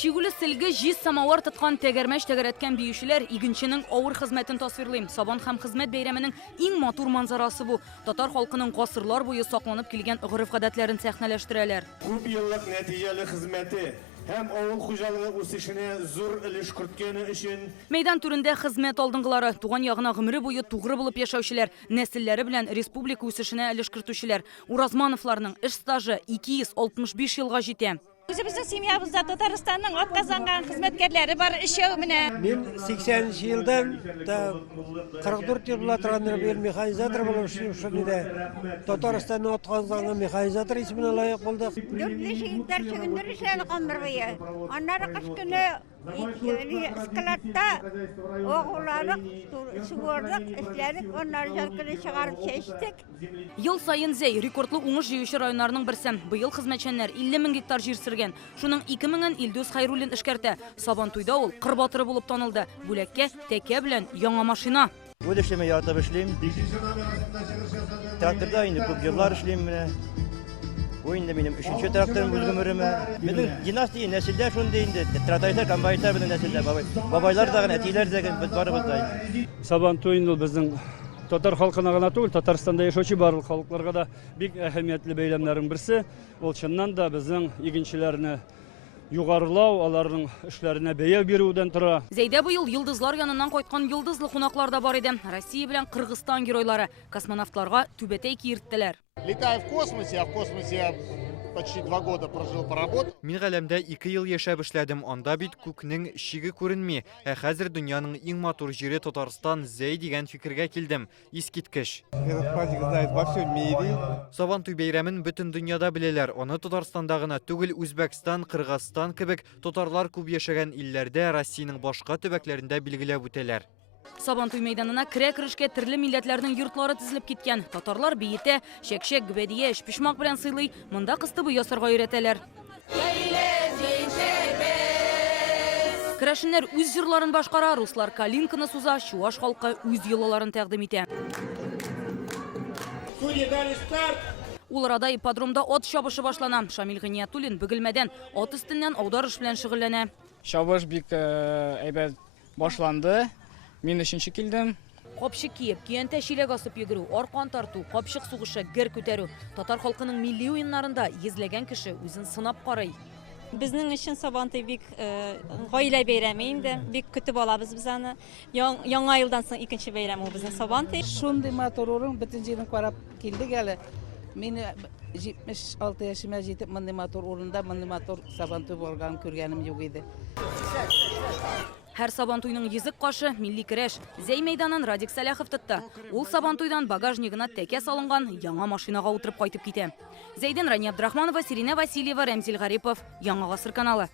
Шигулі сілгі жиз самауар тұтқан тәгәрмәш тәгәрәткән бейшілер игіншінің ауыр қызметін тасвирлейм. Сабан һәм хезмәт бәйрәменең иң матур манзарасы бу. Татар халкының гасырлар буе сакланып килгән гырыф-гадәтләрен сәхнәләштерәләр. Күп еллык нәтиҗәле хезмәте һәм авыл хуҗалыгы үсешенә зур өлеш керткәне өчен Мәйдан түрендә хезмәт алдынгылары, туган ягына гомере буе тугры булып яшәүчеләр, нәселләре белән республика үсешенә өлеш кертүчеләр. Уразмановларның эш стажы 265 елга җитә. Үзебезнең семьябызда Татарстанның атказанган хезмәткәрләре бар, эшәү менә. Мен 80 елдан 44 ел була торган механизатор булып эшләп, Татарстанның атказанган механизатор исеменә лаек булдык. 4 гектар чөгендер эшләре камбыргыя. Аннары кыш көне складта оғыларық, суырдық, эшләдек, оннары жаркыны чыгарып чәчтек. Ел сайын зәй рекордлы уңыш җыючы районнарның берсе. Быел хезмәтчәннәр 50 мең гектар җир сөргән. Шуның 2 меңен Илдус Хайруллин эшкәртә. Сабантуйда ул кыр батыры булып танылды. Бүләккә тәкә белән яңа машина. Бу эшләмә яратып эшлим. Тракторда инде күп еллар эшлим менә. Бу инде минем 3нче тракторым үз гомеремә. Безнең династия нәселдә шундый инде. Тракторлар, комбайннар белән нәселдә бабайлар да, әтиләр дә без барыбыз да. Сабантуй ул безнең татар халкына гына түгел, Татарстанда яшәүче барлык халыкларга да бик әһәмиятле бәйрәмнәрнең берсе. Ул чыннан да безнең игенчеләрне югарылау, аларның эшләренә бәя бирүдән тора. Зәйдә быел йылдызлар яныннан кайткан йылдызлы кунаклар да бар иде. Россия белән Кыргызстан геройлары космонавтларга түбәтәй киерттеләр. Летаю в космосе, а в космосе я почти 2 года прожил, поработал. Мин галәмдә 2 ел яшәп эшләдем. Анда бит күкнең шиге күренми. Хәзер дөньяның иң матур җире Татарстан зәй дигән фикергә килдем. Искиткеч. Сабантуй бәйрәмен бөтен дөньяда беләләр. Аны Татарстанда гына түгел, Үзбәкстан, Кыргызстан кебек татарлар күп яшәгән илләрдә, Россиянең башка төбәкләрендә билгеләп үтәләр. Сабантуй мәйданына керә-керешкә төрле милләтләрнең йортлары тезелеп киткән. Татарлар биетә, чәкчәк, гүбәдия, эшпишмак белән сыйлый, монда кыстыбы ясарга өйрәтәләр. Керәшеннәр үз җырларын башкара, руслар калинканы суза, чуаш халкы үз йолаларын тәкъдим итә. Ул арада ипподромда ат чабышы башлана. Шамил Гыниятуллин Бөгелмәдән ат өстеннән аудар эш белән шөгыльләнә. Чабыш бик әйбәт башланды. Мин 3нче килдем. Капчык киеп, киянтә чиләк асып йөгерү, аркан тарту, капчык сугышы, гер күтәрү. Татар халкының милли уеннарында йөзләгән кеше үзен сынап карый. Безнең өчен Сабантуй бик гаилә бәйрәме инде. Бик көтеп алабыз без аны. Яңа елдан соң икенче бәйрәм ул безнең Сабантуй. Шундый матур урын бөтен җирен карап килдек әле. Мин 76 яшемә җитеп мондый матур урында, мондый матур Сабантуй булган күргәнем юк иде. Һәр Сабантуйның йөзек кашы милли көрәш. Зәй мәйданын Радик Сәләхов тотты. Ул Сабантуйдан багажнигына тәкә салынган яңа машинага утырып кайтып китә. Зәйдән Рани Абдрахманова, Сирина Васильева, Рәмзил Гарипов, Яңа гасыр каналы.